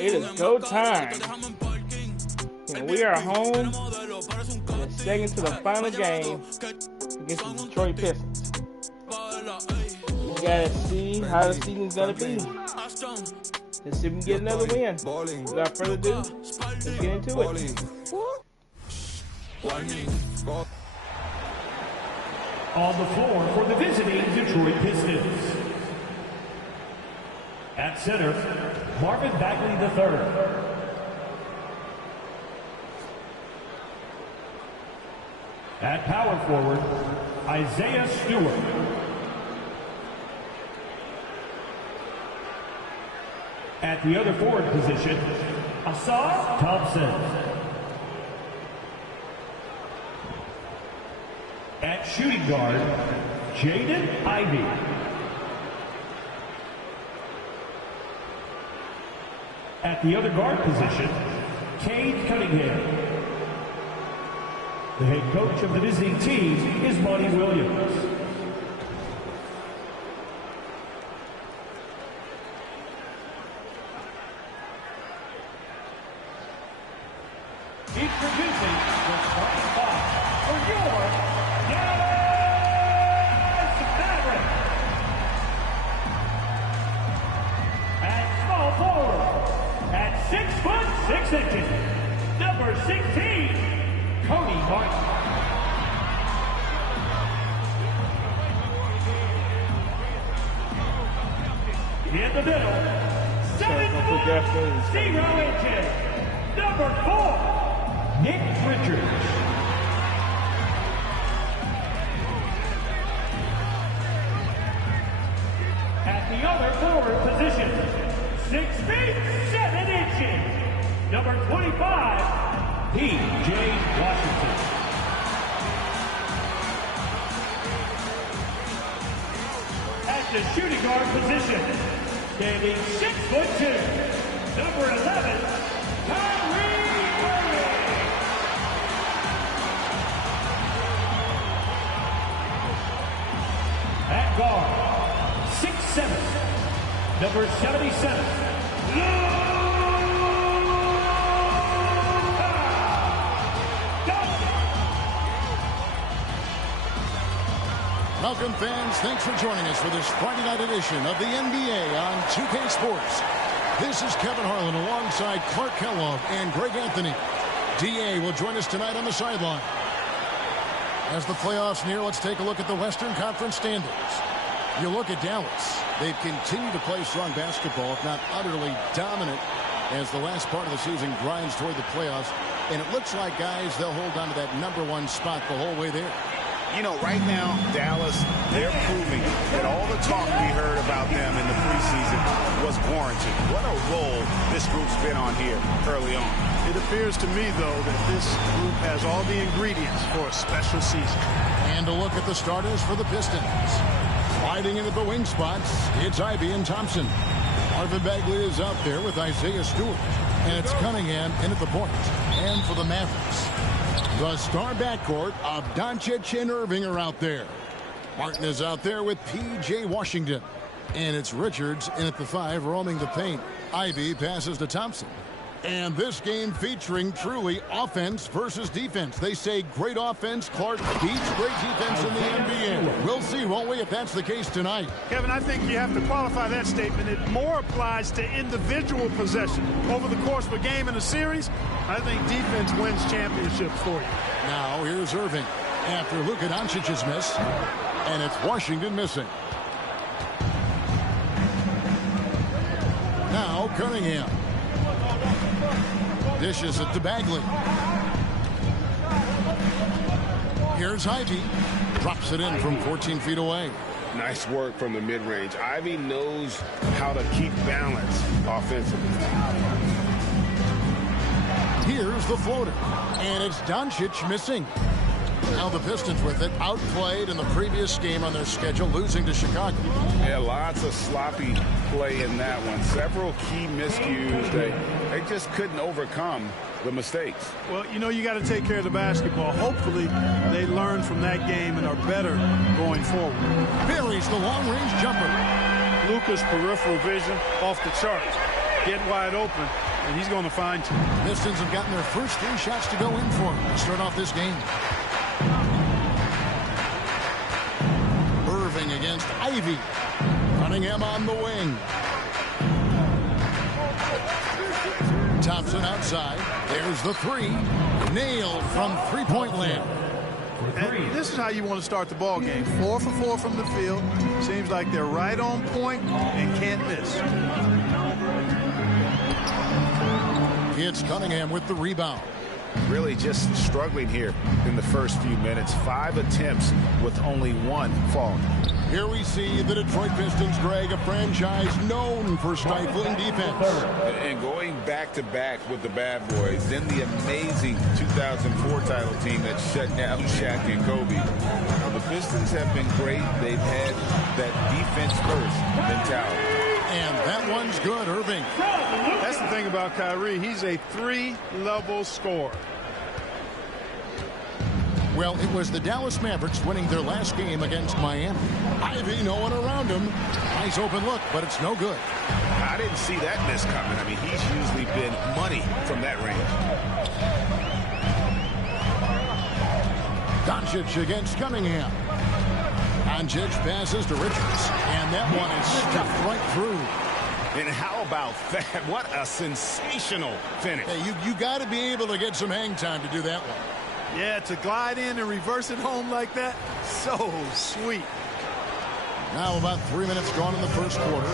It is go time. And we are home. Second to the final game against the Detroit Pistons. We gotta see how the season's gonna be. Let's see if we can get another win. Without further ado, let's get into it. On the floor for the visiting Detroit Pistons. At center, Marvin Bagley III. At power forward, Isaiah Stewart. At the other forward position, Asar Thompson. At shooting guard, Jaden Ivey. At the other guard position, Cade Cunningham. The head coach of the visiting team is Monty Williams. Introducing the starting five for your Pistons Mavericks. At small forward, at 6'6", number 16, Cody Martin. In the middle, 7'0", number 4, Nick Richards. At the other forward position, 6 feet 7 inches, number 25, P.J. Washington. At the shooting guard position, standing 6'2", number 11, Kyrie Irving. At guard, 6'7", number 77, Welcome, fans. Thanks for joining us for this Friday night edition of the NBA on 2K Sports. This is Kevin Harlan alongside Clark Kellogg and Greg Anthony. DA will join us tonight on the sideline. As the playoffs near, let's take a look at the Western Conference standings. You look at Dallas. They've continued to play strong basketball, if not utterly dominant, as the last part of the season grinds toward the playoffs. And it looks like, guys, they'll hold on to that #1 spot the whole way there. You know, right now, Dallas, they're proving that all the talk we heard about them in the preseason was warranted. What a role this group's been on here early on. It appears to me, though, that this group has all the ingredients for a special season. And a look at the starters for the Pistons. Sliding into the wing spots, it's Ivey and Thompson. Marvin Bagley is out there with Isaiah Stewart. And it's Cunningham in at the point. And for the Mavericks, the star backcourt of Doncic and Irving are out there. Martin is out there with P.J. Washington. And it's Richards in at the 5, roaming the paint. Ivey passes to Thompson. And this game featuring truly offense versus defense. They say great offense, Clark, beats great defense in the NBA. We'll see, won't we, if that's the case tonight. Kevin, I think you have to qualify that statement. It more applies to individual possession. Over the course of a game in a series, I think defense wins championships for you. Now here's Irving after Luka Doncic's miss. And it's Washington missing. Now Cunningham. Dishes it to Bagley. Here's Ivey. Drops it in from 14 feet away. Nice work from the mid-range. Ivey knows how to keep balance offensively. Here's the floater. And it's Doncic missing. Now the Pistons with it, outplayed in the previous game on their schedule, losing to Chicago. Yeah, lots of sloppy play in that one. Several key miscues. They just couldn't overcome the mistakes. Well, you know, you got to take care of the basketball. Hopefully, they learn from that game and are better going forward. Buries the long-range jumper. Luka's peripheral vision off the charts. Get wide open, and he's going to find you. Pistons have gotten their first 3 shots to go in for them to start off this game. Irving against Ivy. Cunningham on the wing. Thompson outside. There's the 3. Nailed from three-point land. And this is how you want to start the ball game. 4 for 4 from the field. Seems like they're right on point and can't miss. It's Cunningham with the rebound. Really just struggling here in the first few minutes. 5 attempts with only 1 falling. Here we see the Detroit Pistons drag a franchise known for stifling defense. And going back-to-back with the bad boys, then the amazing 2004 title team that shut down Shaq and Kobe. The Pistons have been great. They've had that defense-first mentality. And that one's good, Irving. That's the thing about Kyrie. He's a 3-level scorer. Well, it was the Dallas Mavericks winning their last game against Miami. Ivy, no one around him. Nice open look, but it's no good. I didn't see that miss coming. I mean, he's usually been money from that range. Doncic against Cunningham. Doncic passes to Richards, and that one is stuffed right through. And how about that? What a sensational finish. Hey, you got to be able to get some hang time to do that one. Yeah, to glide in and reverse it home like that, so sweet. Now about 3 minutes gone in the first quarter.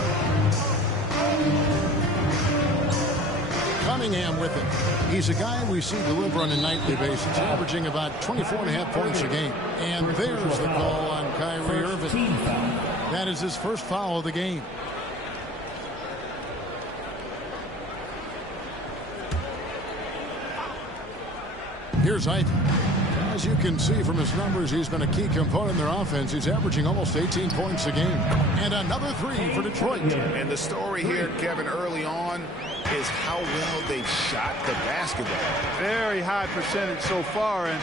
Cunningham with it. He's a guy we see deliver on a nightly basis, averaging about 24.5 points a game. And there's the call on Kyrie Irving. That is his first foul of the game. Here's Ivy. As you can see from his numbers, he's been a key component in their offense. He's averaging almost 18 points a game. And another 3 for Detroit. And the story here, Kevin, early on is how well they've shot the basketball. Very high percentage so far, and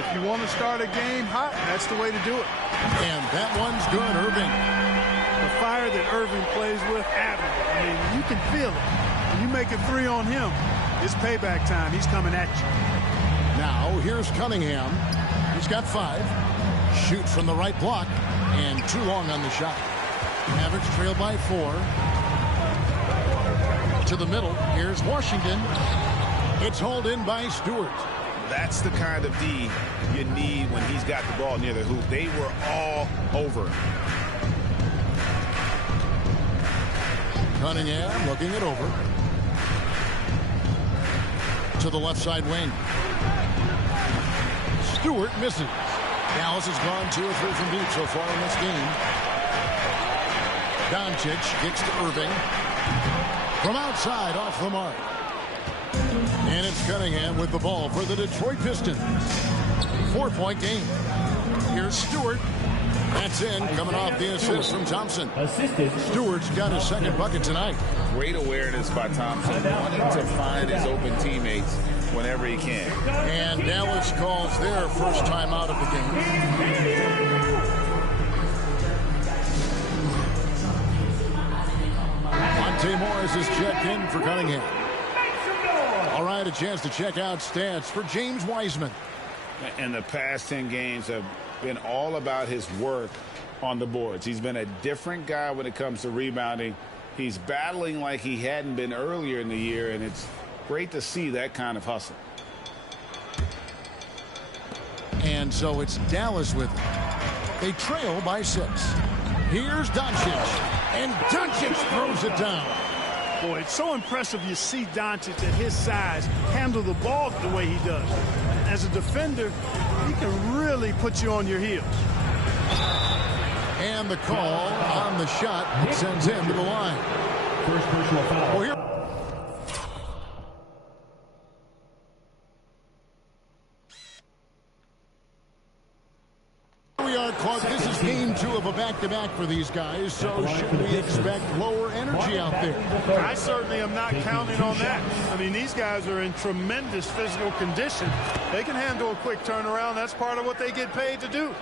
if you want to start a game hot, that's the way to do it. And that one's good, Irving. The fire that Irving plays with, admirable. I mean, you can feel it. When you make a 3 on him, it's payback time. He's coming at you. Now, here's Cunningham. He's got 5. Shoot from the right block. And too long on the shot. Mavericks trail by 4. To the middle. Here's Washington. It's hauled in by Stewart. That's the kind of D you need when he's got the ball near the hoop. They were all over him. Cunningham looking it over. To the left side wing. Stewart misses. Dallas has gone 2 or 3 from deep so far in this game. Doncic gets to Irving. From outside, off the mark. And it's Cunningham with the ball for the Detroit Pistons. 4-point game. Here's Stewart. That's in, coming off the assist from Thompson. Stewart's got his second bucket tonight. Great awareness by Thompson, wanting to find his open teammates whenever he can. And Dallas calls their first time out of the game. Monte Morris is checked in for Cunningham. All right, a chance to check out stats for James Wiseman. And the past 10 games have been all about his work on the boards. He's been a different guy when it comes to rebounding. He's battling like he hadn't been earlier in the year, and it's great to see that kind of hustle. And so it's Dallas with it. They trail by 6. Here's Doncic. And Doncic throws it down. Boy, it's so impressive you see Doncic at his size handle the ball the way he does. As a defender, he can really put you on your heels. And the call on the shot sends him to the line. First personal foul. Well, here we are, Clark. This is game 2 of a back-to-back for these guys, so should we expect lower energy out there? I certainly am not counting on that. I mean, these guys are in tremendous physical condition. They can handle a quick turnaround. That's part of what they get paid to do.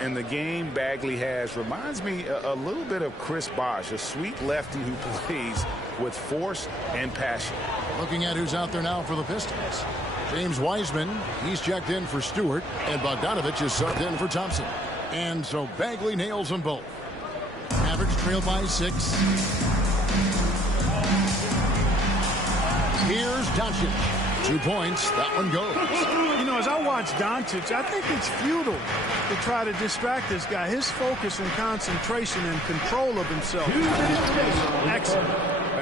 And the game Bagley has reminds me a little bit of Chris Bosh, a sweet lefty who plays with force and passion. Looking at who's out there now for the Pistons. James Wiseman, he's checked in for Stewart, and Bogdanovich is subbed in for Thompson. And so Bagley nails them both. Mavericks trail by 6. Here's Doncic. 2 points. That one goes. You know, as I watch Doncic, I think it's futile to try to distract this guy. His focus and concentration and control of himself is excellent.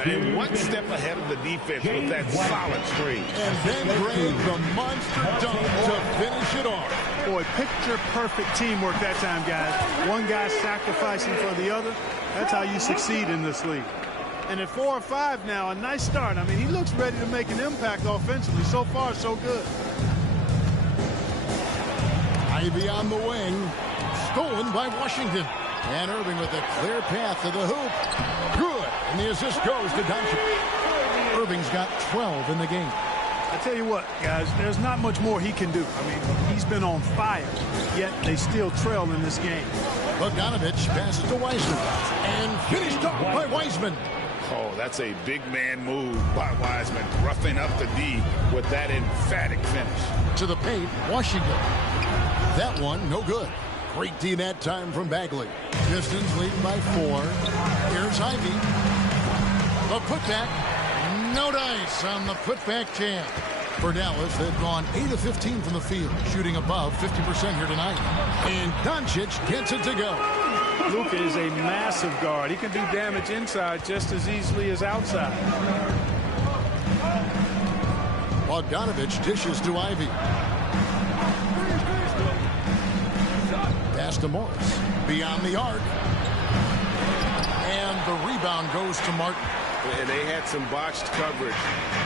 And one step ahead of the defense with that solid screen. And then Gray, the monster dunk to finish it off. Boy, picture-perfect teamwork that time, guys. One guy sacrificing for the other. That's how you succeed in this league. And at 4 or 5 now, a nice start. I mean, he looks ready to make an impact offensively. So far, so good. Ivy on the wing. Stolen by Washington. And Irving with a clear path to the hoop. Good. And the assist goes to Doncic. Irving's got 12 in the game. I tell you what, guys, there's not much more he can do. I mean, he's been on fire, yet they still trail in this game. Bogdanovich passes to Wiseman. And finished off by Wiseman. Oh, that's a big man move by Wiseman, roughing up the D with that emphatic finish. To the paint, Washington. That one, no good. Great D that time from Bagley. Pistons leading by 4. Here's Ivy. The putback. No dice on the putback jam. For Dallas, they've gone 8 of 15 from the field, shooting above 50% here tonight. And Doncic gets it to go. Luka is a massive guard. He can do damage inside just as easily as outside. Bogdanovich dishes to Ivy. Pass to Morris. Beyond the arc. And the rebound goes to Martin. And they had some botched coverage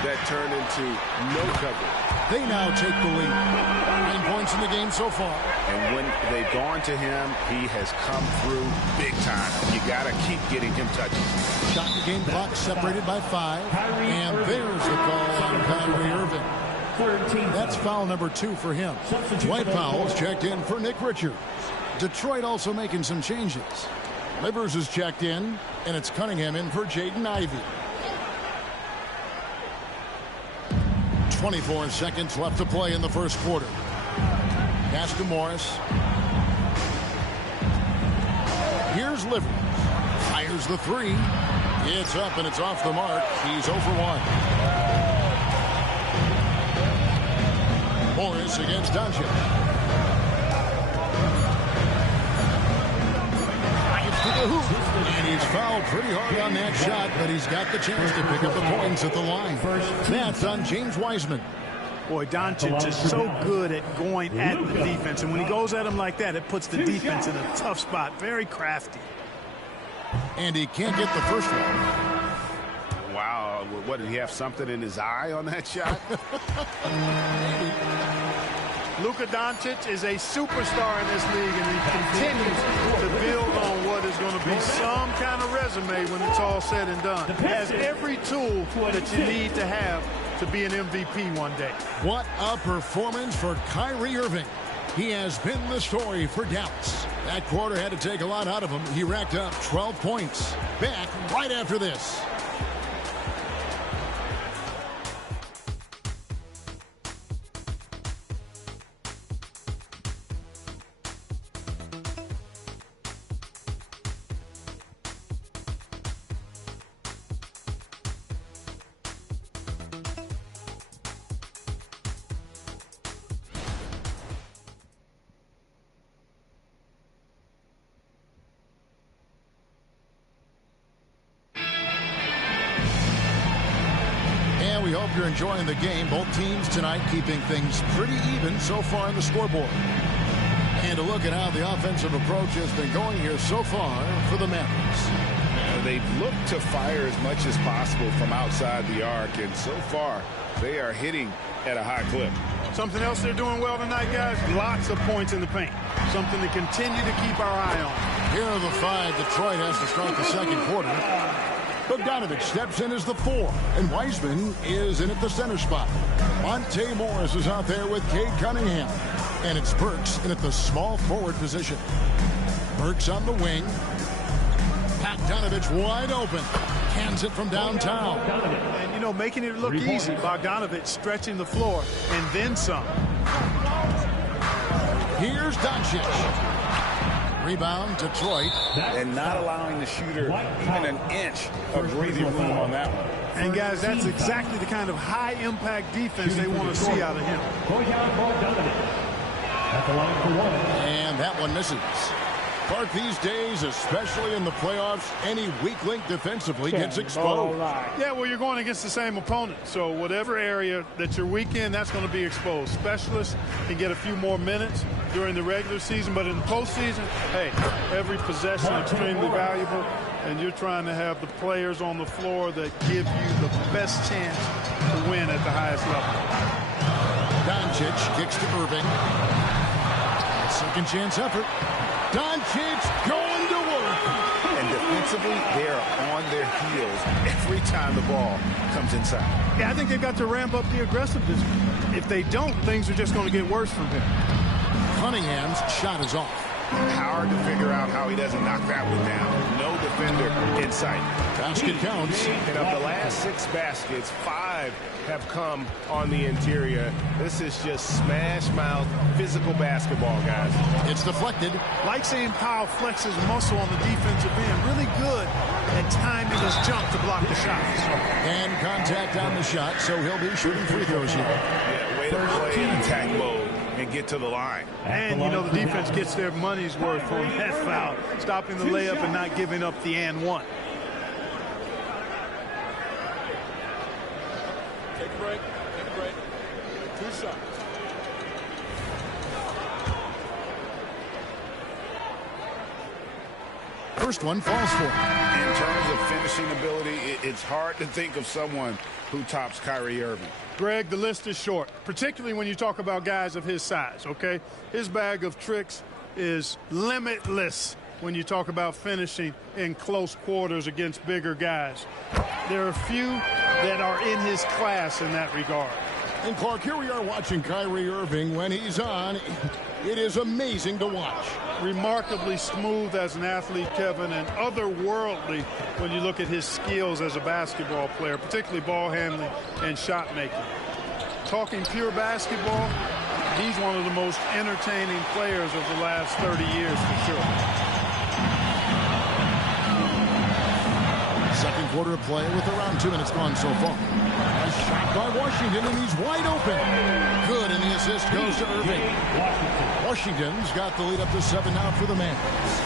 that turned into no coverage. They now take the lead. 9 points in the game so far. And when they've gone to him, he has come through big time. You got to keep getting him touches. Shot the game clock separated by 5. And there's the call on Kyrie Irving. That's foul number 2 for him. Dwight Powell's checked in for Nick Richards. Detroit also making some changes. Livers is checked in, and it's Cunningham in for Jaden Ivey. 24 seconds left to play in the first quarter. Pass to Morris. Here's Livers. Fires the 3. It's up and it's off the mark. He's 0 for 1. Morris against Doncic. To the hoop. And he's fouled pretty hard on that shot, but he's got the chance to pick up the points at the line. That's on James Wiseman. Boy, Doncic is so good at going at the defense. And when he goes at him like that, it puts the defense in a tough spot. Very crafty. And he can't get the first one. Wow. What, did he have something in his eye on that shot? Luka Doncic is a superstar in this league, and he continues to build on what is going to be some kind of resume when it's all said and done. He has every tool that you need to have to be an MVP one day. What a performance for Kyrie Irving. He has been the story for Dallas. That quarter had to take a lot out of him. He racked up 12 points. Back right after this. We hope you're enjoying the game. Both teams tonight keeping things pretty even so far on the scoreboard. And a look at how the offensive approach has been going here so far for the Mavericks. They've looked to fire as much as possible from outside the arc, and so far they are hitting at a high clip. Something else they're doing well tonight, guys, lots of points in the paint. Something to continue to keep our eye on. Here are the 5. Detroit has to start the second quarter. Bogdanovich steps in as the 4, and Wiseman is in at the center spot. Monte Morris is out there with Cade Cunningham. And it's Burks in at the small forward position. Burks on the wing. Bogdanovich wide open. Cans it from downtown. And, you know, making it look easy. Bogdanovich stretching the floor and then some. Here's Doncic. Rebound, Detroit. And not allowing the shooter even an inch of breathing room on that one. And, guys, that's exactly the kind of high-impact defense they want to see out of him. And that one misses. Clark, these days, especially in the playoffs, any weak link defensively gets exposed. Yeah, well, you're going against the same opponent. So whatever area that you're weak in, that's going to be exposed. Specialists can get a few more minutes during the regular season, but in the postseason, hey, every possession is extremely valuable, and you're trying to have the players on the floor that give you the best chance to win at the highest level. Doncic kicks to Irving. Second chance effort. Doncic going to work. And defensively, they are on their heels every time the ball comes inside. Yeah, I think they've got to ramp up the aggressiveness. If they don't, things are just going to get worse from him. Cunningham's shot is off. Hard to figure out how he doesn't knock that one down. No defender in sight. Basket counts. And of the last 6 baskets, 5 have come on the interior. This is just smash-mouth physical basketball, guys. It's deflected. Like seeing Powell flex his muscle on the defensive end. Really good at timing his jump to block the shots. And contact on the shot, so he'll be shooting free throws here. Yeah, way to play in attack mode and get to the line. And, you know, the defense gets their money's worth on that foul. Stopping the layup and not giving up the and one. Take a break. Take a break. 2 shots. First one falls for him. In terms of finishing ability, it's hard to think of someone who tops Kyrie Irving. Greg, the list is short, particularly when you talk about guys of his size, okay? His bag of tricks is limitless when you talk about finishing in close quarters against bigger guys. There are few that are in his class in that regard. And Clark, here we are watching Kyrie Irving. When he's on, it is amazing to watch. Remarkably smooth as an athlete, Kevin, and otherworldly when you look at his skills as a basketball player, particularly ball handling and shot making. Talking pure basketball, he's one of the most entertaining players of the last 30 years for sure. Second quarter of play with around 2 minutes gone so far. A shot by Washington, and he's wide open. Good, and the assist goes to Irving. Washington's got the lead up to 7 now for the Mavericks.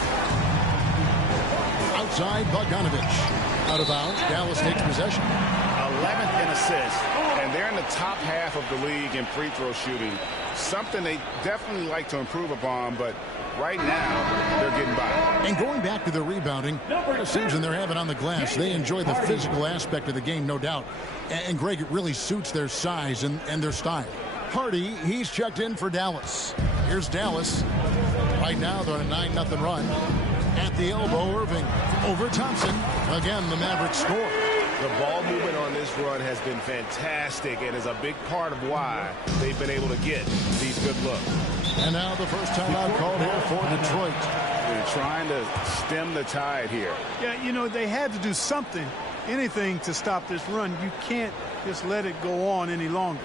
Outside, Bogdanovich. Out of bounds, Dallas takes possession. 11th in assists, and they're in the top half of the league in free throw shooting. Something they definitely like to improve upon, but right now they're getting by. And going back to the rebounding, what a season they're having on the glass. They enjoy the physical aspect of the game, no doubt. And Greg, it really suits their size and their style. Hardy, he's checked in for Dallas. Here's Dallas. Right now they're on a 9-0 run. At the elbow, Irving over Thompson. Again, the Mavericks score. The ball movement on this run has been fantastic and is a big part of why they've been able to get these good looks. And now the first timeout called here for Detroit. They're trying to stem the tide here. Yeah, you know, they had to do something, anything to stop this run. You can't just let it go on any longer.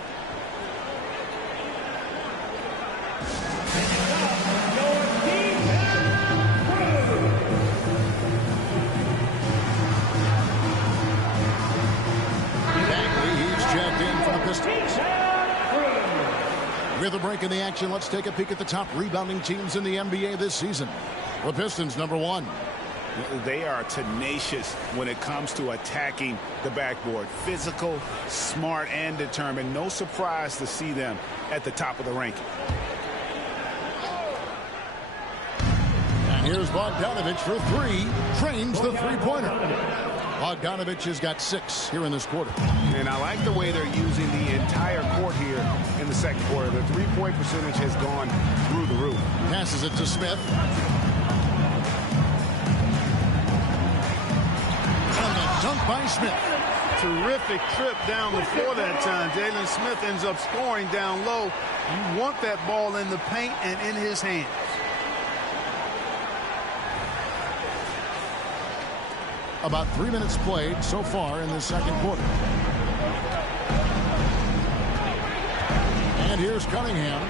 With a break in the action, let's take a peek at the top rebounding teams in the NBA this season. The Pistons, #1. They are tenacious when it comes to attacking the backboard. Physical, smart, and determined. No surprise to see them at the top of the ranking. And here's Bogdanovich for 3. Trains the three-pointer. Bogdanovich has got 6 here in this quarter. And I like the way they're using the entire court here in the second quarter. The three-point percentage has gone through the roof. Passes it to Smith. And the dunk by Smith. Terrific trip down the floor that time. Jalen Smith ends up scoring down low. You want that ball in the paint and in his hands. About 3 minutes played so far in the second quarter. And here's Cunningham.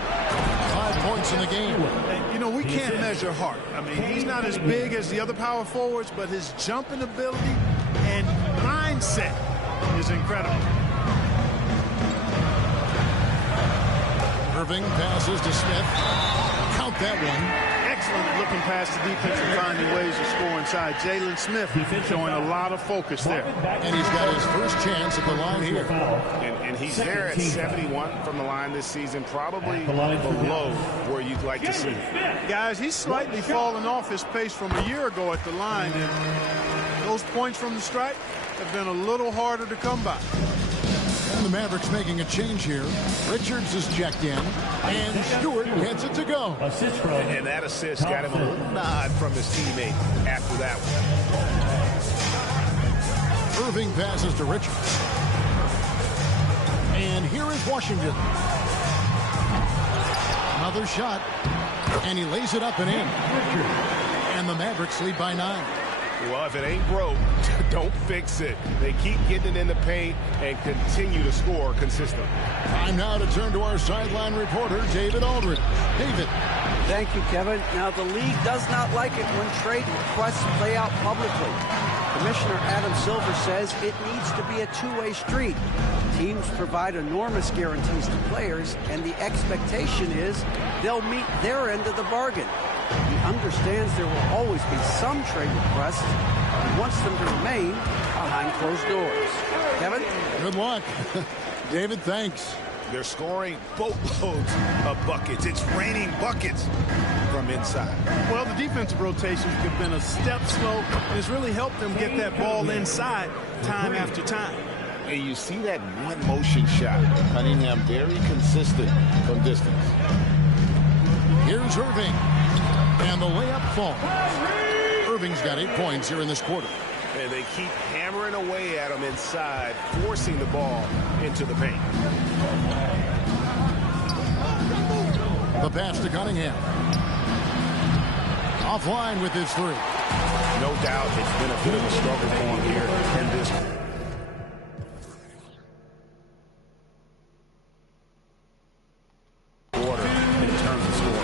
5 points in the game. And, you know, we can't measure Hart. I mean, he's not as big as the other power forwards, but his jumping ability and mindset is incredible. Irving passes to Smith. Count that one. Excellent looking past the defense and finding ways to score inside. Jalen Smith showing a low of focus there. And he's got his first chance at the line here. And he's there at 71 from the line this season, probably below where you'd like to see him. Guys, he's slightly fallen off his pace from a year ago at the line. And those points from the stripe have been a little harder to come by. And the Mavericks making a change here. Richards is checked in, and Stewart gets it to go. And that assist got him a little nod from his teammate after that one. Irving passes to Richards. And here is Washington. Another shot, and he lays it up and in. And the Mavericks lead by 9. Well, if it ain't broke, don't fix it. They keep getting it in the paint and continue to score consistently. Time now to turn to our sideline reporter, David Aldridge. David. Thank you, Kevin. Now, the league does not like it when trade requests play out publicly. Commissioner Adam Silver says it needs to be a two-way street. Teams provide enormous guarantees to players, and the expectation is they'll meet their end of the bargain. He understands there will always be some trade requests and wants them to remain behind closed doors. Kevin? Good luck. David, thanks. They're scoring boatloads of buckets. It's raining buckets from inside. Well, the defensive rotations have been a step slow, and it's really helped them get that ball inside time after time. And you see that one motion shot. Cunningham very consistent from distance. Here's Irving. And the layup falls. Irving's got 8 points here in this quarter. And they keep hammering away at him inside, forcing the ball into the paint. The pass to Cunningham. Offline with his 3. No doubt it's been a bit of a struggle for him here in this quarter in terms of scoring.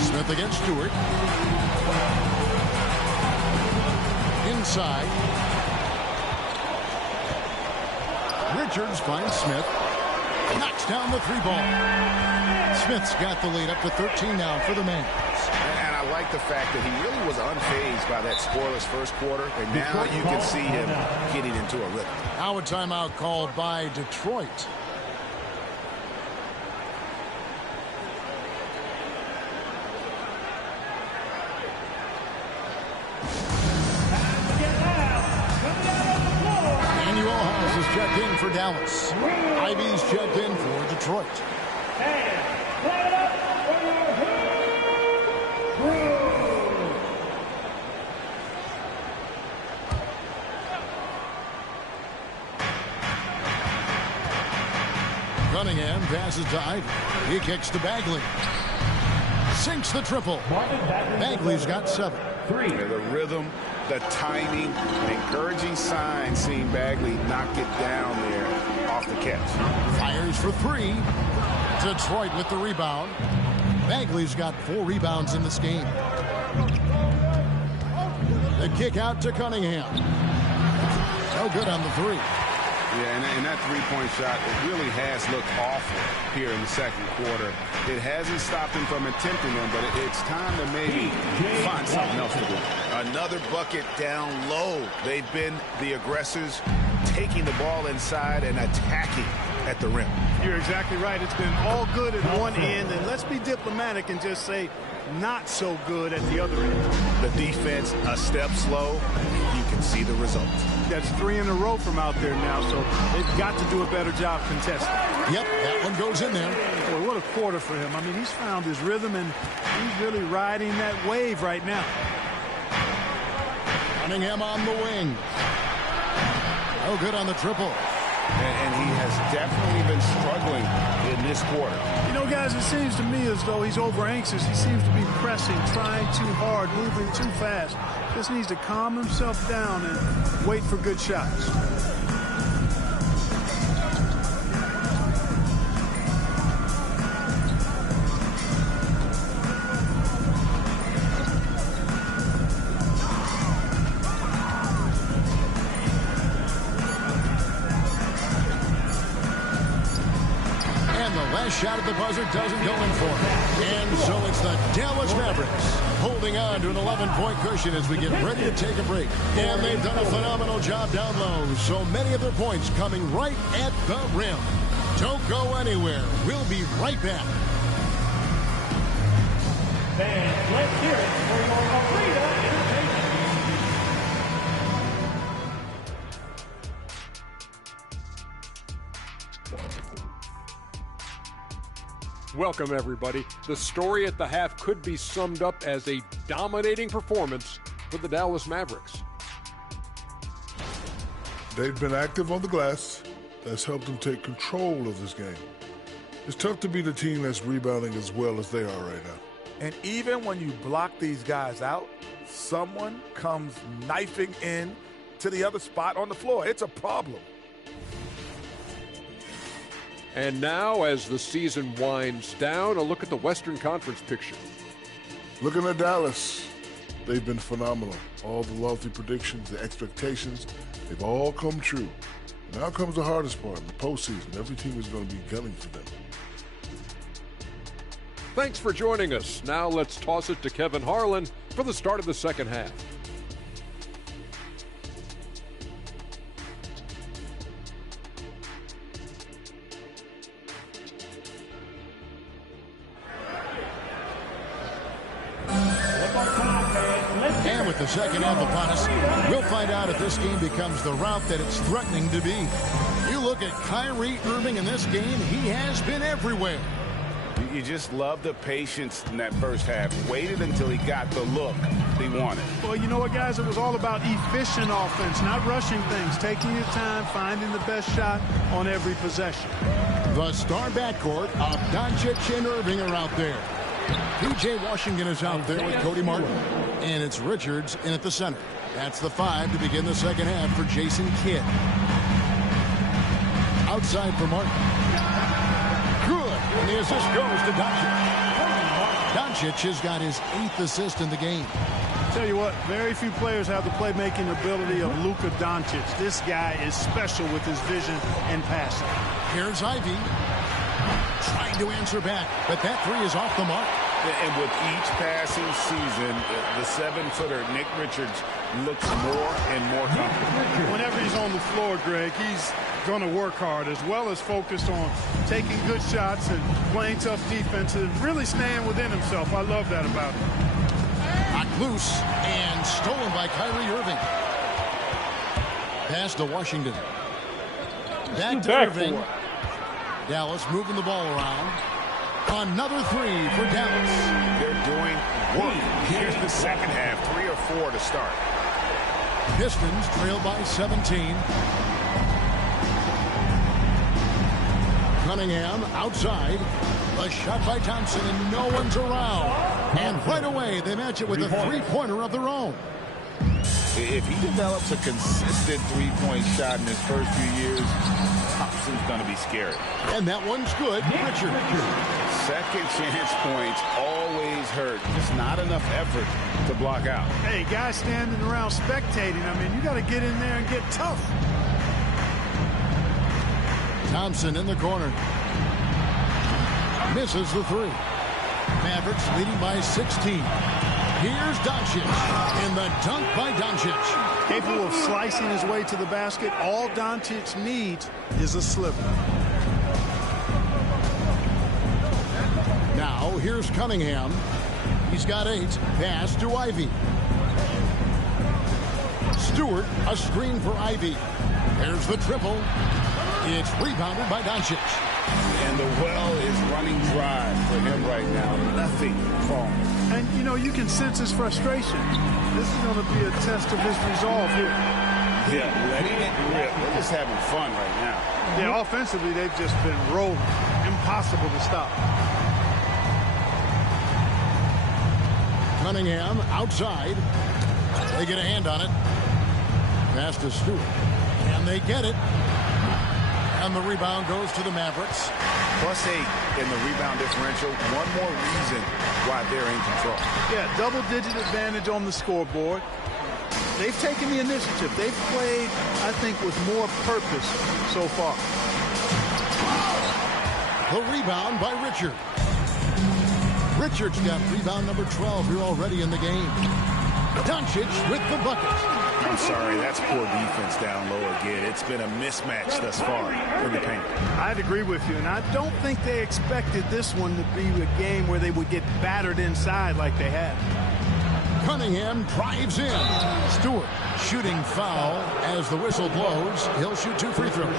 Smith against Stewart. Inside. Richards finds Smith. Knocks down the 3-ball. Smith's got the lead up to 13 now for the Mavs. And I like the fact that he really was unfazed by that scoreless first quarter. And now you can see him getting into a rhythm. Now a timeout called by Detroit. Checked in for Dallas. Ivy's checked in for Detroit. Cunningham passes to Ivy. He kicks to Bagley. Sinks the triple. Bagley's got 7. Yeah, the rhythm, the timing, an encouraging sign seeing Bagley knock it down there off the catch. Fires for 3. Detroit with the rebound. Bagley's got 4 rebounds in this game. The kick out to Cunningham. No good on the 3. Yeah, and that three-point shot, it really has looked awful here in the second quarter. It hasn't stopped him from attempting them, but it's time to maybe find something else to do. Another bucket down low. They've been the aggressors, taking the ball inside and attacking at the rim. You're exactly right. It's been all good at one end, and let's be diplomatic and just say not so good at the other end. The defense a step slow. You can see the result. That's 3 in a row from out there now, so they've got to do a better job contesting. Yep, that one goes in there. Boy, what a quarter for him. I mean, he's found his rhythm, and he's really riding that wave right now. Cunningham on the wing. Oh, good on the triple. And he has definitely been struggling in this quarter. You know, guys, it seems to me as though he's over anxious. He seems to be pressing, trying too hard, moving too fast. Just needs to calm himself down and wait for good shots. Shot at the buzzer doesn't go in for it. And so it's the Dallas Mavericks holding on to an 11-point cushion as we get ready to take a break. And they've done a phenomenal job down low. So many of their points coming right at the rim. Don't go anywhere. We'll be right back. Fans, let's hear it for your arena entertainment. Welcome, everybody. The story at the half could be summed up as a dominating performance for the Dallas Mavericks. They've been active on the glass. That's helped them take control of this game. It's tough to be the team that's rebounding as well as they are right now. And even when you block these guys out, someone comes knifing in to the other spot on the floor. It's a problem. And now, as the season winds down, a look at the Western Conference picture. Looking at Dallas, they've been phenomenal. All the lofty predictions, the expectations, they've all come true. Now comes the hardest part, the postseason. Every team is going to be gunning for them. Thanks for joining us. Now let's toss it to Kevin Harlan for the start of the second half. And with the second half upon us, we'll find out if this game becomes the route that it's threatening to be. You look at Kyrie Irving in this game, he has been everywhere. You just love the patience in that first half. Waited until he got the look he wanted. Well, you know what, guys? It was all about efficient offense, not rushing things, taking your time, finding the best shot on every possession. The star backcourt of Doncic and Irving are out there. P.J. Washington is out there with Cody Martin. And it's Richards in at the center. That's the 5 to begin the second half for Jason Kidd. Outside for Martin. Good. And the assist goes to Doncic. Doncic has got his 8th assist in the game. Tell you what, very few players have the playmaking ability of Luka Doncic. This guy is special with his vision and passing. Here's Ivy. Trying to answer back, but that 3 is off the mark. And with each passing season, the 7-footer Nick Richards looks more and more comfortable. Whenever he's on the floor, Greg, he's going to work hard as well as focused on taking good shots and playing tough defense and really staying within himself. I love that about him. Knocked loose and stolen by Kyrie Irving. Pass to Washington. Back to Irving. Dallas moving the ball around. Another 3 for Dallas. They're doing work. Here's the second half, 3 or 4 to start. Pistons trail by 17. Cunningham outside. A shot by Thompson, and no one's around. And right away, they match it with a 3-pointer of their own. If he develops a consistent 3-point shot in his first few years, Thompson's going to be scary. And that one's good. Richard. Second chance points always hurt. Just not enough effort to block out. Hey, guys standing around spectating, I mean, you got to get in there and get tough. Thompson in the corner. Misses the 3. Mavericks leading by 16. Here's Doncic, and the dunk by Doncic. Capable of slicing his way to the basket. All Doncic needs is a sliver. Now, here's Cunningham. He's got 8. Pass to Ivy. Stewart, a screen for Ivy. There's the triple. It's rebounded by Doncic. And the well is running dry for him right now. Nothing falling. And, you know, you can sense his frustration. This is going to be a test of his resolve here. Yeah, letting it rip. They're just having fun right now. Yeah, offensively, they've just been rolling. Impossible to stop. Cunningham outside. They get a hand on it. Pass to Stewart. And they get it. And the rebound goes to the Mavericks. +8 in the rebound differential. One more reason why they're in control. Yeah, double-digit advantage on the scoreboard. They've taken the initiative. They've played, I think, with more purpose so far. The rebound by Richard. Richard's got rebound number 12 here already in the game. Doncic with the bucket. I'm sorry, that's poor defense down low again. It's been a mismatch thus far in the paint. I'd agree with you, and I don't think they expected this one to be a game where they would get battered inside like they had. Cunningham drives in. Stewart shooting foul as the whistle blows. He'll shoot 2 free throws.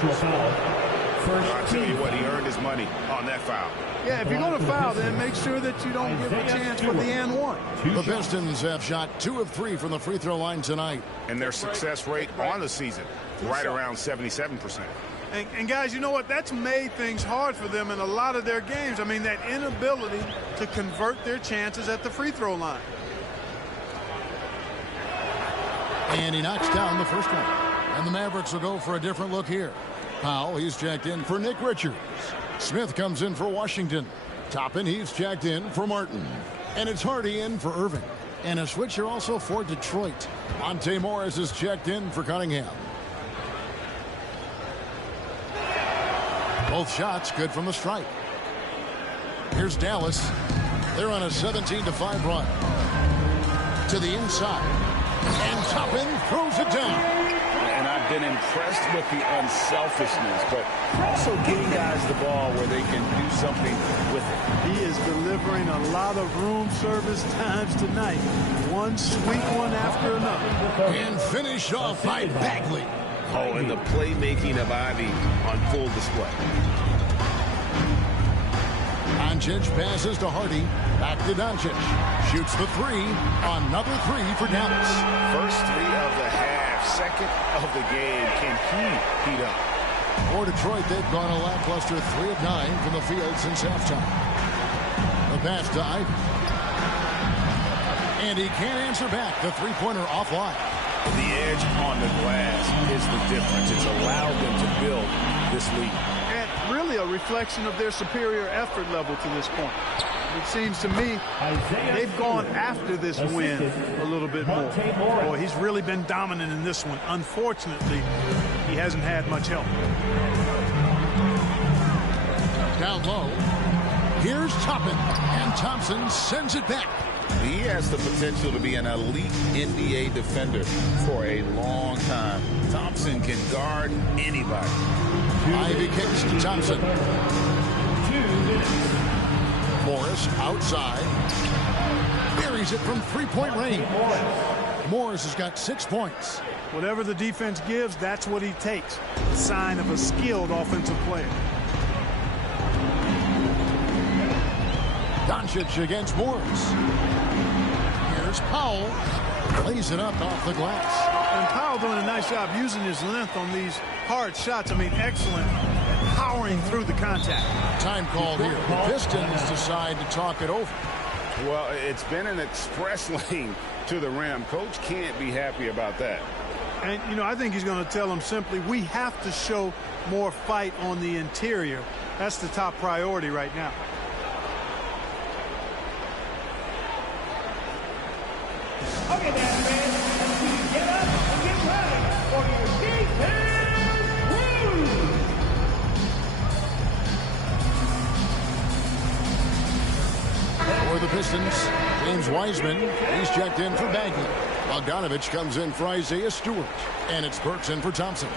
I'll tell you what, he earned his money on that foul. Yeah, if you're going to foul, then make sure that you don't give a chance for the and one. The Pistons have shot 2 of 3 from the free throw line tonight. And their success rate on the season, right around 77%. And guys, you know what? That's made things hard for them in a lot of their games. I mean, that inability to convert their chances at the free throw line. And he knocks down the first one. And the Mavericks will go for a different look here. Powell, he's checked in for Nick Richards. Smith comes in for Washington. Toppin, he's checked in for Martin. And it's Hardy in for Irving. And a switcher also for Detroit. Monte Morris is checked in for Cunningham. Both shots good from the stripe. Here's Dallas. They're on a 17-5 run. To the inside. And Toppin throws it down. And I've been impressed with the unselfishness, but also getting guys the ball where they can do something with it. He is delivering a lot of room service times tonight. One sweet one after another. And finished off by Bagley. Oh, and the playmaking of Ivy on full display. Doncic passes to Hardy. Back to Doncic. Shoots the 3. Another 3 for Dallas. First 3 of the half. Second of the game. Can he heat up? For Detroit, they've gone a lackluster 3 of 9 from the field since halftime. The pass to Ivy. And he can't answer back. The three-pointer offline. The edge on the glass is the difference. It's allowed them to build this lead. And really a reflection of their superior effort level to this point. It seems to me they've gone after this win a little bit more. Boy, he's really been dominant in this one. Unfortunately, he hasn't had much help. Down low. Here's Toppin. And Thompson sends it back. He has the potential to be an elite NBA defender for a long time. Thompson can guard anybody. Ivy kicks to Thompson. 2 minutes. Morris outside. Buries it from three-point range. Morris has got 6 points. Whatever the defense gives, that's what he takes. A sign of a skilled offensive player. Doncic against Morris. Here's Powell. Lays it up off the glass. And Powell doing a nice job using his length on these hard shots. I mean, excellent at powering through the contact. Time called here. The Pistons decide to talk it over. Well, it's been an express lane to the rim. Coach can't be happy about that. And, you know, I think he's going to tell them simply, we have to show more fight on the interior. That's the top priority right now. Okay, then, man. Get up and get ready for your defense crew. For the Pistons, James Wiseman, he's checked in for Bagley. Bogdanovich comes in for Isaiah Stewart. And it's Burks in for Thompson.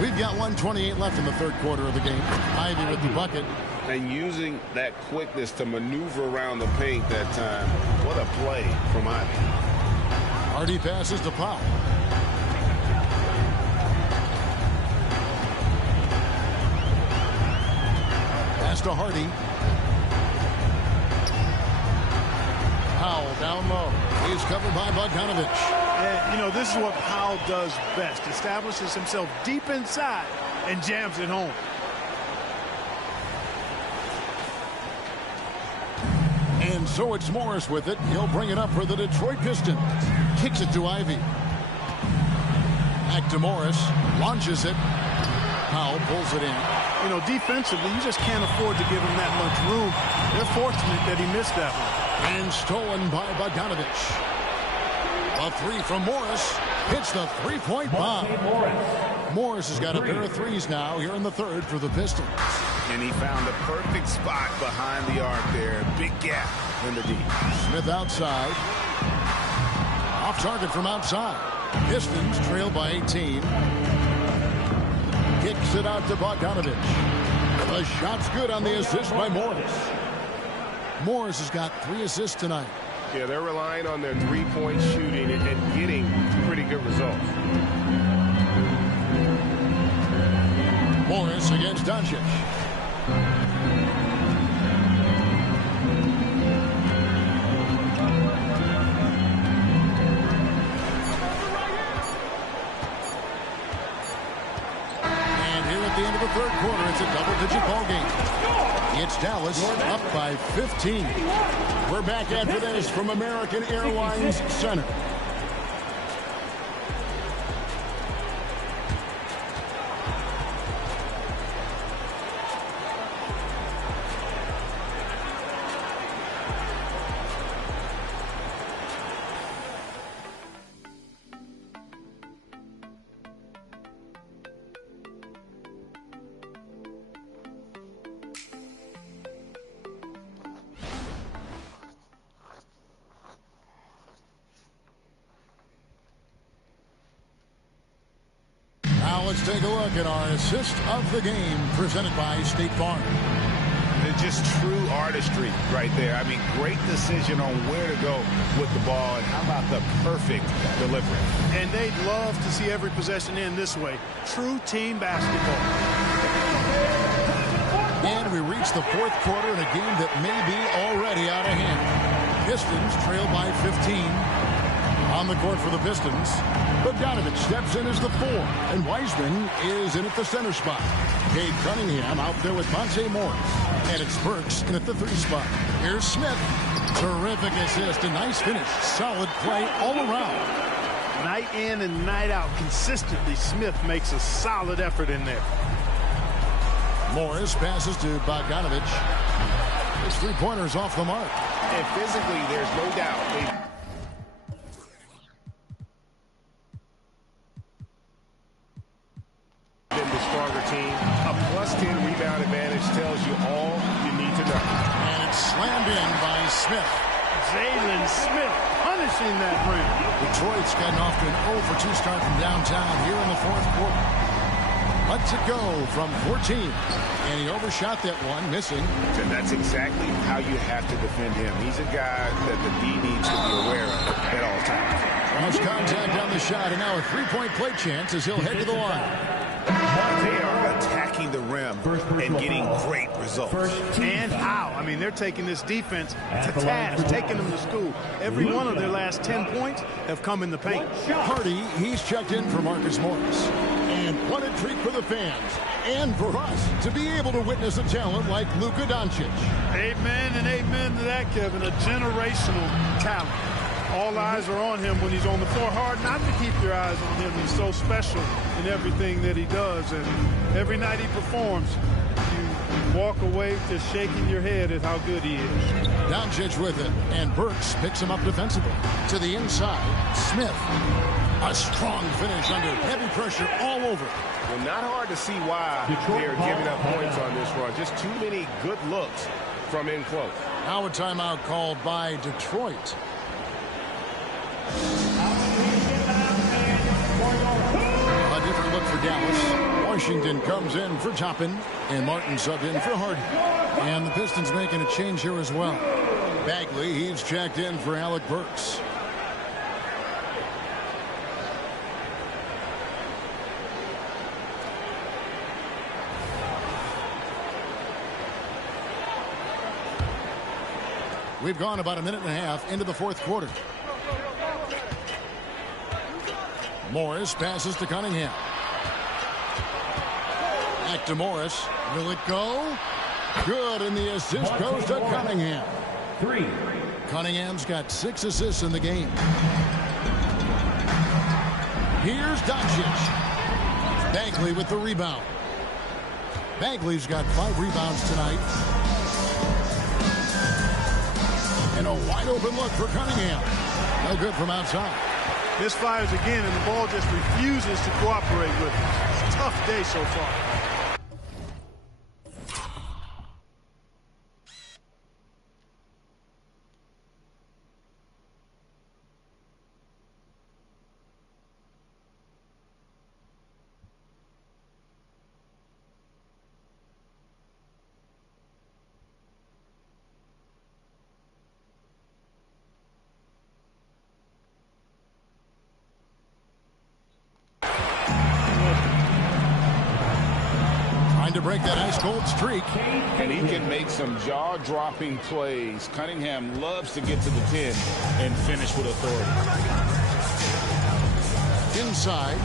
We've got 1:28 left in the third quarter of the game. Ivy with the bucket. And using that quickness to maneuver around the paint that time. What a play from Ivy. Hardy passes to Powell. Pass to Hardy. Powell down low. He's covered by Bogdanovich. And, you know, this is what Powell does best. Establishes himself deep inside and jams it home. And so it's Morris with it. He'll bring it up for the Detroit Pistons. Kicks it to Ivy. Back to Morris. Launches it. Powell pulls it in. You know, defensively, you just can't afford to give him that much room. They're fortunate that he missed that one. And stolen by Bogdanovich. A three from Morris. Hits the three-point bomb. Morris has got a pair of threes now here in the third for the Pistons. And he found the perfect spot behind the arc there. Big gap in the D. Smith outside. Off target from outside. Pistons trail by 18. Kicks it out to Bogdanovich. The shot's good on the assist by Morris. Morris has got 3 assists tonight. Yeah, they're relying on their three-point shooting and getting pretty good results. Morris against Doncic. The end of the third quarter, it's a double-digit ball game. It's Dallas up by 15. We're back after this from American Airlines Center. Let's take a look at our assist of the game presented by State Farm. It's just true artistry right there. I mean, great decision on where to go with the ball, and how about the perfect delivery. And they'd love to see every possession end this way. True team basketball. And we reach the fourth quarter in a game that may be already out of hand. Pistons trail by 15. On the court for the Pistons, Bogdanovich steps in as the 4, and Wiseman is in at the center spot. Cade Cunningham out there with Monte Morris, and it's Burks in at the 3 spot. Here's Smith. Terrific assist, a nice finish. Solid play all around. Night in and night out, consistently, Smith makes a solid effort in there. Morris passes to Bogdanovich. His three-pointer's off the mark. And physically, there's no doubt. Been the stronger team. A +10 rebound advantage tells you all you need to know. And it's slammed in by Smith. Jalen Smith punishing that rim. Detroit's gotten off to an 0-for-2 start from downtown here in the fourth quarter. Lets it go from 14. And he overshot that one, missing. And that's exactly how you have to defend him. He's a guy that the D needs to be aware of at all times. Cross contact on the shot, and now a three-point play chance as he'll head to the line. They are attacking the rim and getting great results. And how? I mean, they're taking this defense to task, taking them to school. Every one of their last 10 points have come in the paint. Hardy, he's checked in for Marcus Morris. And what a treat for the fans and for us to be able to witness a talent like Luka Doncic. Amen and amen to that, Kevin. A generational talent. All eyes are on him when he's on the floor. Hard not to keep your eyes on him. He's so special in everything that he does. And every night he performs, you walk away just shaking your head at how good he is. Doncic with it, and Burks picks him up defensively. To the inside, Smith. A strong finish under heavy pressure all over. Well, not hard to see why they're giving up points on this run. Just too many good looks from in close. Now a timeout called by Detroit. A different look for Dallas. Washington comes in for Toppin, and Martin sub in for Hardy. And the Pistons making a change here as well. Bagley, he's checked in for Alec Burks. We've gone about a minute and a half into the fourth quarter. Morris passes to Cunningham. Back to Morris. Will it go? Good, and the assist goes to Cunningham. 3. Cunningham's got 6 assists in the game. Here's Doncic. Bagley with the rebound. Bagley's got 5 rebounds tonight. And a wide open look for Cunningham. No good from outside. Misfires again, and the ball just refuses to cooperate with him. It's a tough day so far. To break that ice cold streak. And he can make some jaw-dropping plays. Cunningham loves to get to the 10 and finish with authority. Inside.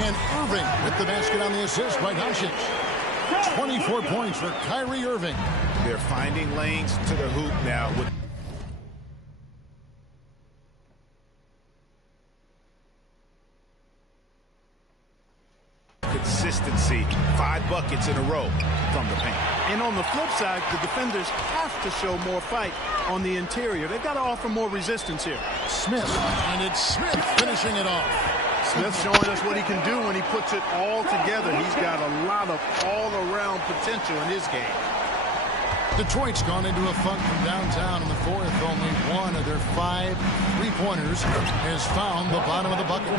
And Irving with the basket on the assist by Doncic. 24 points for Kyrie Irving. They're finding lanes to the hoop now with consistency. 5 buckets in a row from the paint. And on the flip side, the defenders have to show more fight on the interior. They've got to offer more resistance here. Smith, and it's Smith finishing it off. Smith showing us what he can do when he puts it all together. He's got a lot of all-around potential in his game. Detroit's gone into a funk from downtown in the fourth. Only one of their 5 3-pointers has found the bottom of the bucket.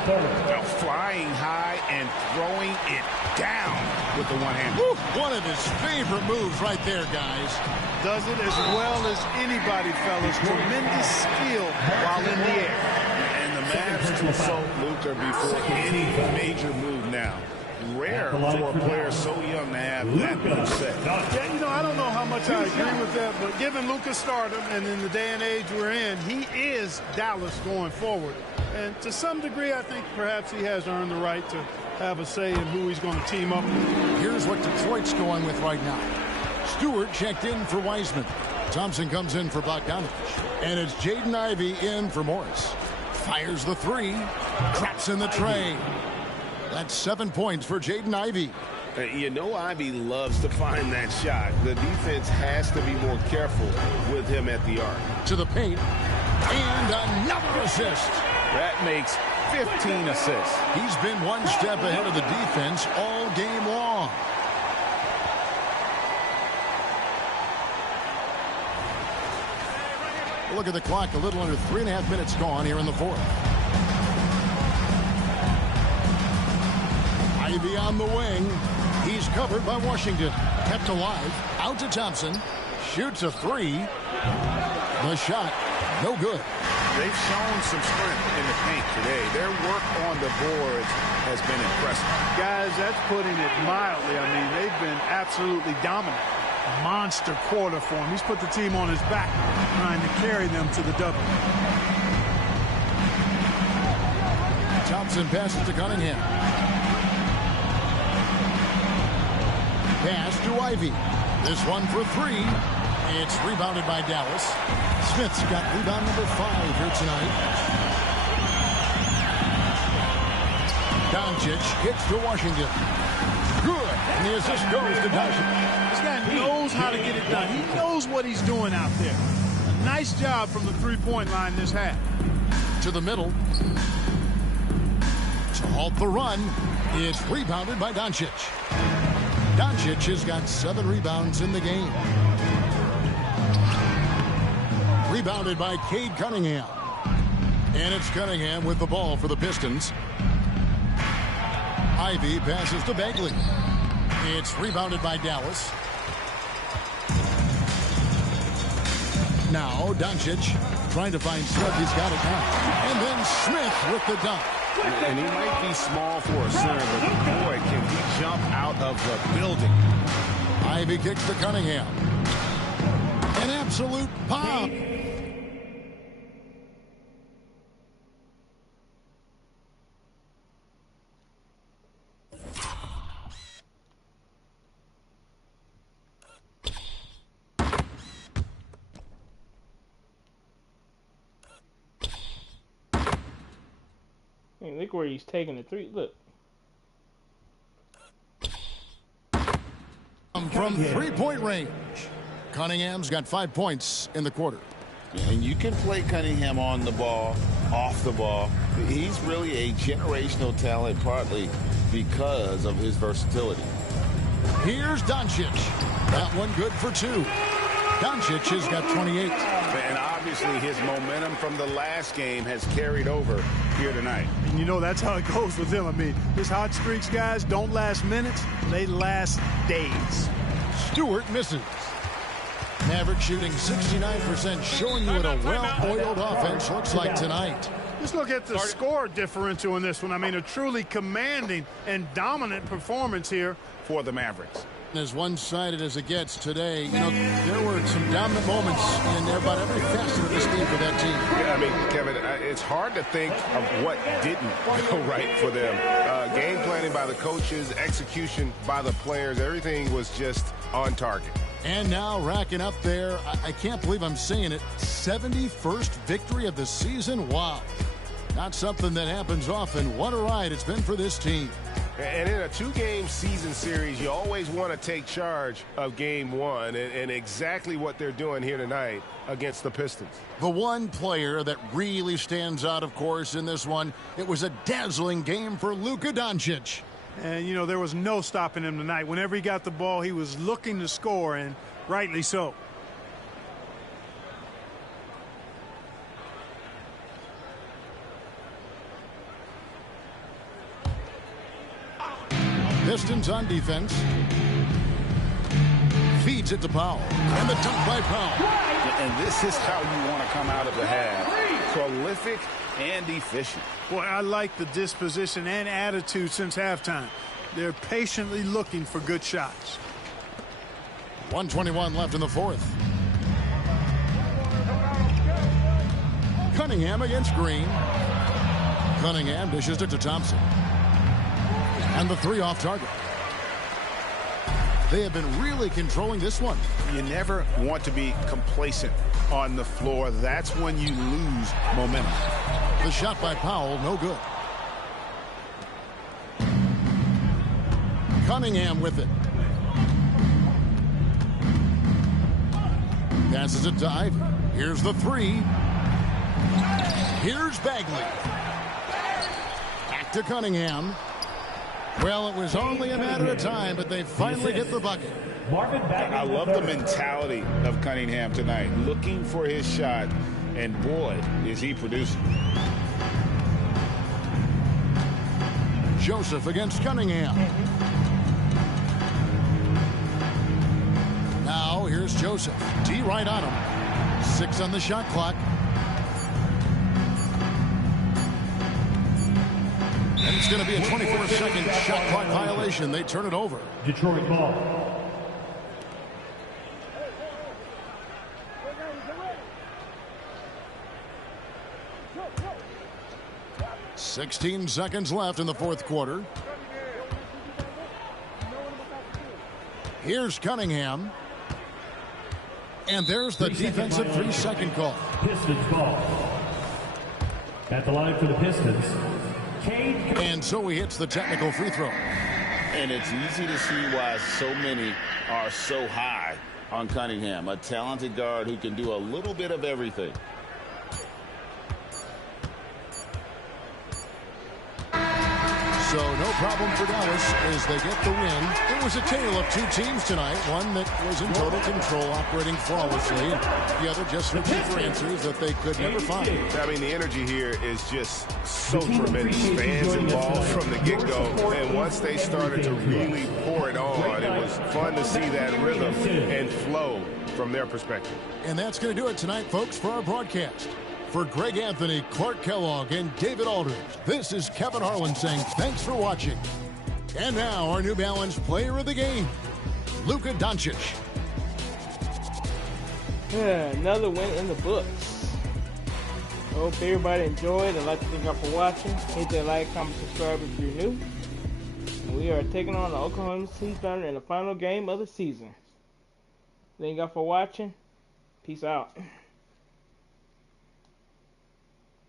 Now flying high and throwing it down with the one hand. One of his favorite moves right there, guys. Does it as well as anybody, fellas. Tremendous skill while in the air. And the Mavs consult Luka before any major move now. Rare for a player so young to have that move set. Yeah, you know, I don't know how much I agree with that, but given Luka's stardom and in the day and age we're in, he is Dallas going forward. And to some degree, I think perhaps he has earned the right to have a say in who he's going to team up with. Here's what Detroit's going with right now. Stewart checked in for Wiseman. Thompson comes in for Bogdanovich. And it's Jaden Ivey in for Morris. Fires the 3. Traps in the tray. That's 7 points for Jaden Ivey. You know Ivey loves to find that shot. The defense has to be more careful with him at the arc. To the paint. And another assist. That makes 15 assists. He's been one step ahead of the defense all game long. Look at the clock. A little under 3.5 minutes gone here in the fourth. Ivey on the wing. He's covered by Washington. Kept alive. Out to Thompson. Shoots a 3. The shot. No good. They've shown some strength in the paint today. Their work on the boards has been impressive. Guys, that's putting it mildly. I mean, they've been absolutely dominant. A monster quarter for him. He's put the team on his back, trying to carry them to the double. Thompson passes to Cunningham. Pass to Ivey. This one for 3. It's rebounded by Dallas. Smith's got rebound number 5 here tonight. Doncic hits to Washington. Good. And the assist goes to Doncic. This guy knows how to get it done. He knows what he's doing out there. A nice job from the three-point line this half. To the middle. To halt the run. It's rebounded by Doncic. Doncic has got 7 rebounds in the game. Rebounded by Cade Cunningham. And it's Cunningham with the ball for the Pistons. Ivy passes to Bagley. It's rebounded by Dallas. Now Doncic trying to find Smith. He's got it now. And then Smith with the dunk. And he might be small for a center, but boy, can he jump out of the building. Ivy kicks to Cunningham. An absolute pop. Hey, look where he's taking the three. Look. From three-point range. Cunningham's got 5 points in the quarter. And you can play Cunningham on the ball, off the ball. He's really a generational talent, partly because of his versatility. Here's Doncic. That one good for 2. Doncic has got 28. And obviously his momentum from the last game has carried over here tonight. And you know that's how it goes with him. I mean, his hot streaks, guys, don't last minutes. They last days. Stewart misses. Mavericks shooting 69%, showing you what a well-oiled offense looks like tonight. Just look at the score differential in this one. I mean, a truly commanding and dominant performance here for the Mavericks. As one-sided as it gets today, you know, there were some dominant moments in about every facet of this game for that team. Yeah, I mean, Kevin, it's hard to think of what didn't go right for them. Game planning by the coaches, execution by the players, everything was just on target. And now racking up there, I can't believe I'm saying it, 71st victory of the season. Wow. Not something that happens often. What a ride it's been for this team. And in a 2-game season series, you always want to take charge of game 1, and exactly what they're doing here tonight against the Pistons. The one player that really stands out, of course, in this one, it was a dazzling game for Luka Doncic. And, you know, there was no stopping him tonight. Whenever he got the ball, he was looking to score, and rightly so. Pistons on defense. Feeds it to Powell. And the dunk by Powell. And this is how you want to come out of the half. Prolific and efficient. Boy, I like the disposition and attitude since halftime. They're patiently looking for good shots. 1:21 left in the fourth. Cunningham against Green. Cunningham dishes it to Thompson. And the 3 off target. They have been really controlling this one. You never want to be complacent on the floor. That's when you lose momentum. The shot by Powell, no good. Cunningham with it. Passes it to Ivy. Here's the 3. Here's Bagley. Back to Cunningham. Well, it was only a matter of time, but they finally get the bucket. I love the mentality of Cunningham tonight, looking for his shot, and boy, is he producing. Joseph against Cunningham. Now here's Joseph. D right on him. 6 on the shot clock. And it's going to be a 24-second shot clock violation. They turn it over. Detroit ball. $16 seconds left in the fourth quarter. Here's Cunningham. And there's the defensive 3-second call. Pistons ball. At the line for the Pistons. And so he hits the technical free throw. And it's easy to see why so many are so high on Cunningham, a talented guard who can do a little bit of everything. So no problem for Dallas as they get the win. It was a tale of two teams tonight. One that was in total control, operating flawlessly. And the other just looking for answers that they could never find. I mean, the energy here is just so tremendous. Fans involved from the get-go. And once they started to really pour it on, it was fun to see that rhythm and flow from their perspective. And that's going to do it tonight, folks, for our broadcast. For Greg Anthony, Clark Kellogg, and David Aldridge, this is Kevin Harlan saying thanks for watching. And now our New Balance player of the game, Luka Doncic. Another win in the books. Hope everybody enjoyed. I'd like to thank y'all for watching. Hit that like, comment, subscribe if you're new. We are taking on the Oklahoma City Thunder in the final game of the season. Thank y'all for watching. Peace out.